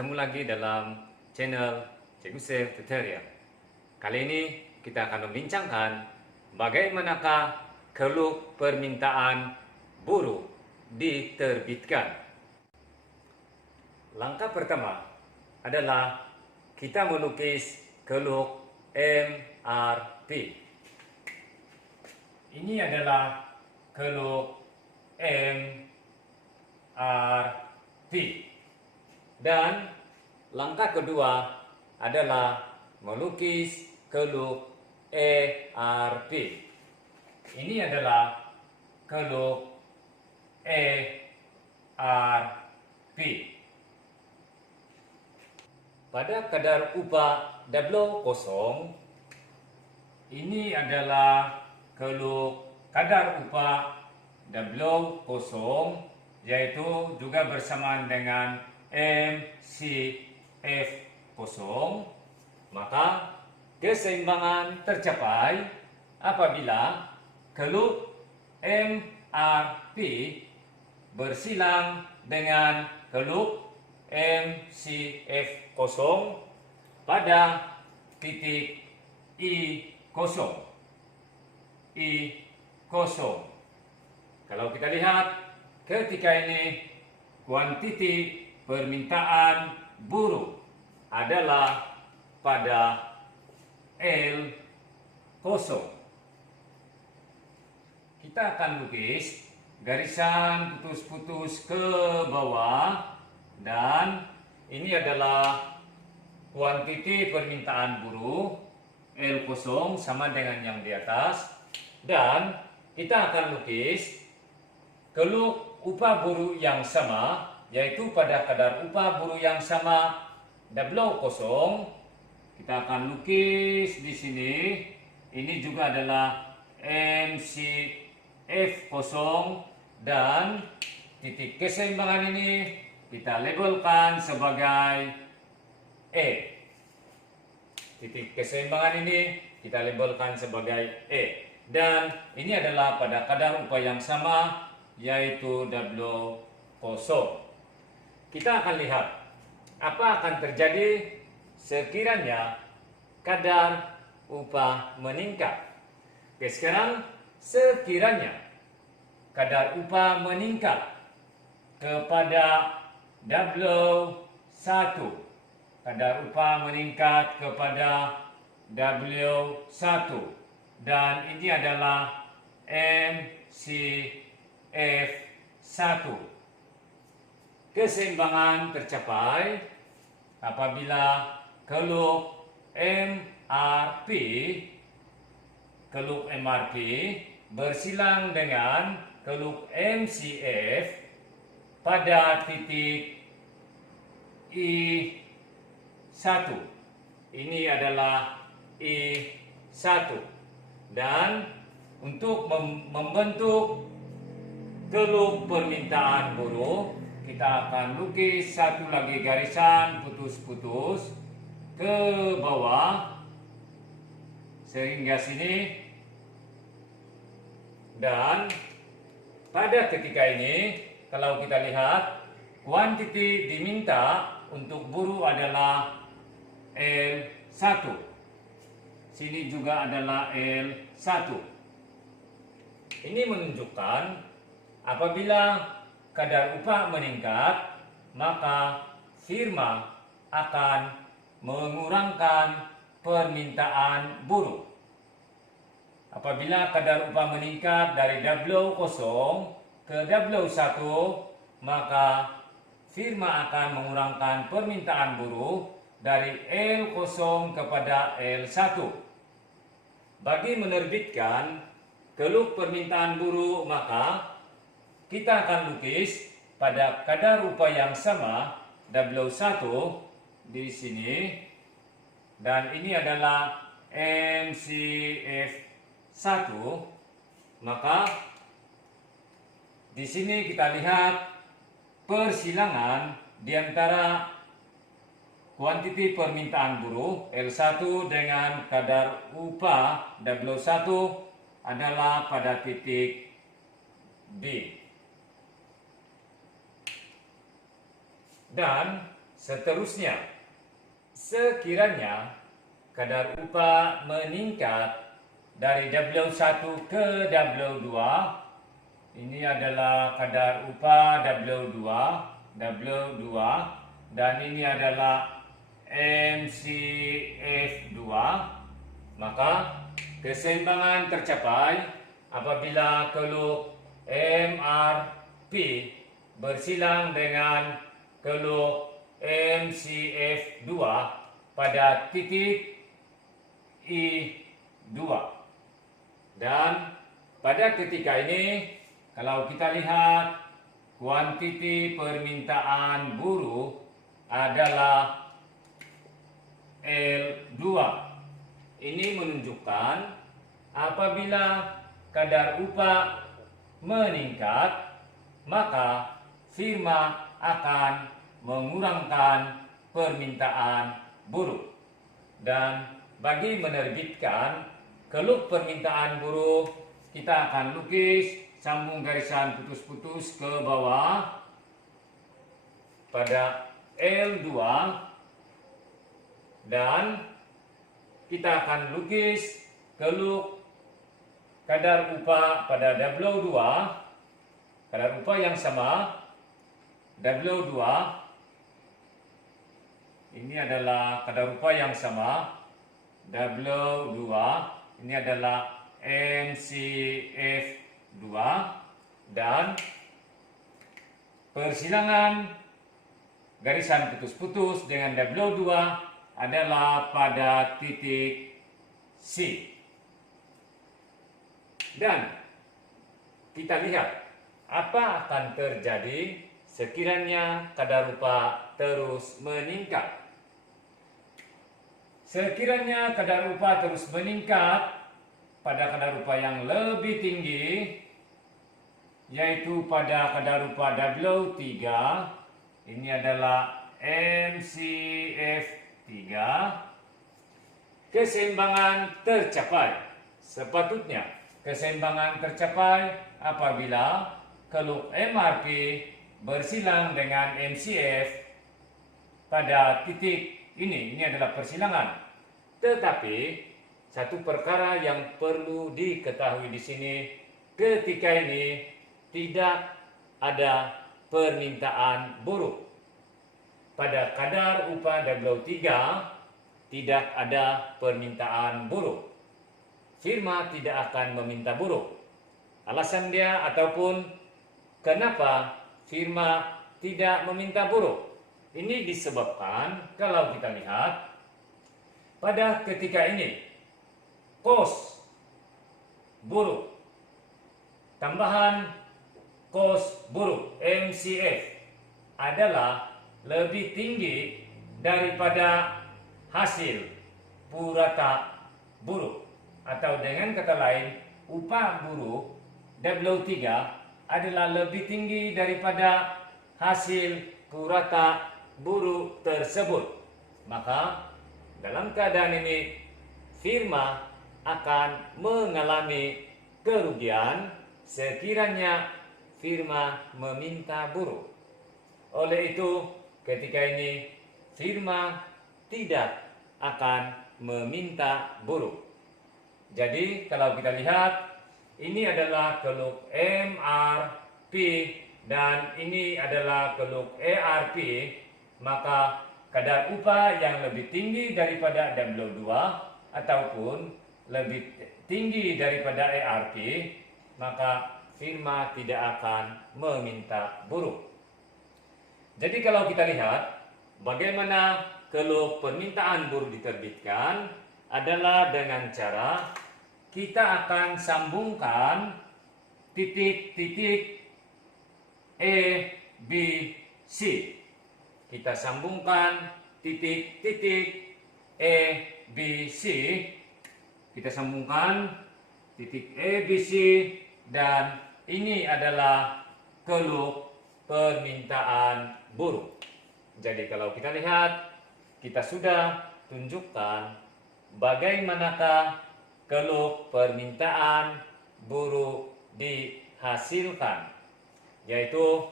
bertemu lagi dalam channel Cikgu Sel Tutorial. Kali ini kita akan membincangkan bagaimanakah keluk permintaan buruh diterbitkan. Langkah pertama adalah kita melukis keluk MRP. Ini adalah keluk MRP. Dan langkah kedua adalah melukis keluk ERP. Ini adalah keluk ERP. Pada kadar upah W0, ini adalah keluk kadar upah W0, yaitu juga bersamaan dengan MCF0, maka keseimbangan tercapai apabila keluk MRP bersilang dengan keluk MCF0 pada titik I0. Kalau kita lihat ketika ini kuantiti permintaan buruh adalah pada L0. Kita akan lukis garisan putus-putus ke bawah, dan ini adalah kuantiti permintaan buruh L0 sama dengan yang di atas, dan kita akan lukis keluk upah buruh yang sama, yaitu pada kadar upah buruh yang sama W0. Kita akan lukis di sini. Ini juga adalah MCF0, dan titik keseimbangan ini kita labelkan sebagai E. Titik keseimbangan ini kita labelkan sebagai E. Dan ini adalah pada kadar upah yang sama, yaitu W0. Kita akan lihat apa akan terjadi sekiranya kadar upah meningkat. Oke, sekarang sekiranya kadar upah meningkat kepada W1, kadar upah meningkat kepada W1, dan ini adalah MCF1. Keseimbangan tercapai apabila keluk MRP bersilang dengan keluk MCF pada titik I1. Ini adalah I1. Dan untuk membentuk keluk permintaan buruh, kita akan lukis satu lagi garisan putus-putus ke bawah sehingga sini, dan pada ketika ini kalau kita lihat kuantiti diminta untuk buruh adalah L1. Sini juga adalah L1. Ini menunjukkan apabila kadar upah meningkat, maka firma akan mengurangkan permintaan buruh. Apabila kadar upah meningkat dari W0 ke W1, maka firma akan mengurangkan permintaan buruh dari L0 kepada L1. Bagi menerbitkan keluk permintaan buruh, maka kita akan lukis pada kadar upah yang sama W1 di sini, dan ini adalah MCF1. Maka di sini kita lihat persilangan di antara kuantiti permintaan buruh L1 dengan kadar upah W1 adalah pada titik D. Dan Seterusnya, sekiranya kadar upah meningkat dari W1 ke W2, ini adalah kadar upah W2, dan ini adalah MCF2, maka keseimbangan tercapai apabila keluk MRP bersilang dengan keluk MCF2 pada titik I2. Dan pada ketika ini, kalau kita lihat kuantiti permintaan buruh adalah L2. Ini menunjukkan apabila kadar upah meningkat, maka firma akan mengurangkan permintaan buruh. Dan bagi menerbitkan keluk permintaan buruh, kita akan lukis sambung garisan putus-putus ke bawah pada L2, dan kita akan lukis keluk kadar upah pada W2, kadar upah yang sama W2. Ini adalah kadar upah yang sama W2, ini adalah MCF2, dan persilangan garisan putus-putus dengan W2 adalah pada titik C. Dan kita lihat apa akan terjadi sekiranya kadar upah terus meningkat. Sekiranya kadar upah terus meningkat pada kadar upah yang lebih tinggi, yaitu pada kadar upah W3, ini adalah MCF3, keseimbangan tercapai. Sepatutnya keseimbangan tercapai apabila keluk MRP bersilang dengan MCF pada titik ini adalah persilangan. Tetapi satu perkara yang perlu diketahui di sini, ketika ini tidak ada permintaan buruh. Pada kadar upah W3 tidak ada permintaan buruh. Firma tidak akan meminta buruh. Alasan dia ataupun kenapa firma tidak meminta buruh, ini disebabkan kalau kita lihat pada ketika ini kos buruh tambahan kos buruh MCF adalah lebih tinggi daripada hasil purata buruh, atau dengan kata lain upah buruh W3 adalah lebih tinggi daripada hasil purata buruh tersebut. Maka dalam keadaan ini firma akan mengalami kerugian sekiranya firma meminta buruh. Oleh itu, ketika ini firma tidak akan meminta buruh. Jadi kalau kita lihat, ini adalah keluk MRP dan ini adalah keluk ERP, maka kadar upah yang lebih tinggi daripada W2 ataupun lebih tinggi daripada ERP, maka firma tidak akan meminta buruh. Jadi kalau kita lihat bagaimana keluk permintaan buruh diterbitkan adalah dengan cara kita akan sambungkan titik-titik E, B, C. Kita sambungkan titik-titik E, B, C. Kita sambungkan titik E, B, C, dan ini adalah keluk permintaan buruh. Jadi kalau kita lihat, kita sudah tunjukkan bagaimanakah keluk permintaan buruh dihasilkan, yaitu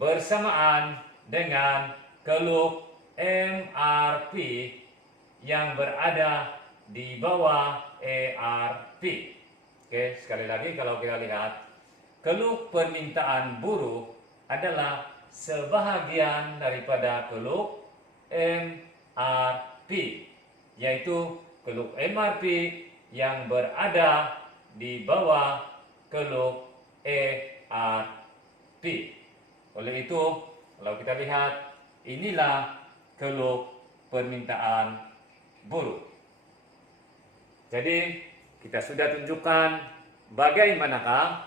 bersamaan dengan keluk MRP yang berada di bawah ERP. Oke, sekali lagi kalau kita lihat, keluk permintaan buruh adalah sebahagian daripada keluk MRP, yaitu keluk MRP yang berada di bawah keluk ERP. Oleh itu, kalau kita lihat, inilah keluk permintaan buruh. Jadi, kita sudah tunjukkan bagaimanakah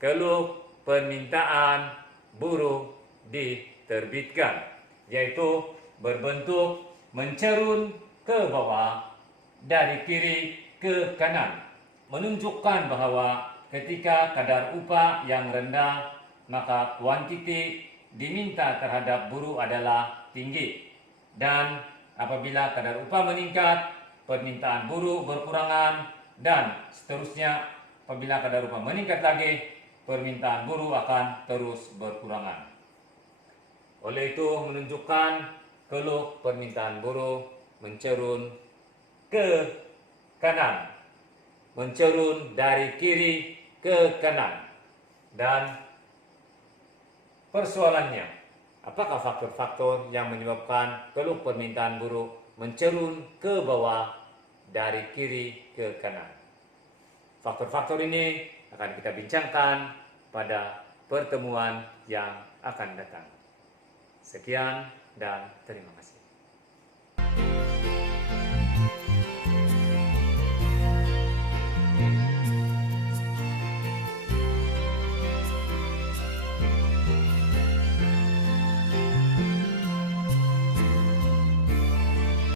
keluk permintaan buruh diterbitkan, yaitu berbentuk mencerun ke bawah dari kiri ke kanan, menunjukkan bahwa ketika kadar upah yang rendah, maka kuantiti diminta terhadap buruh adalah tinggi, dan apabila kadar upah meningkat, permintaan buruh berkurangan, dan seterusnya. Apabila kadar upah meningkat lagi, permintaan buruh akan terus berkurangan. Oleh itu menunjukkan keluk permintaan buruh mencerun ke kanan, mencerun dari kiri ke kanan. Dan persoalannya, apakah faktor-faktor yang menyebabkan keluk permintaan buruh mencerun ke bawah dari kiri ke kanan? Faktor-faktor ini akan kita bincangkan pada pertemuan yang akan datang. Sekian dan terima kasih.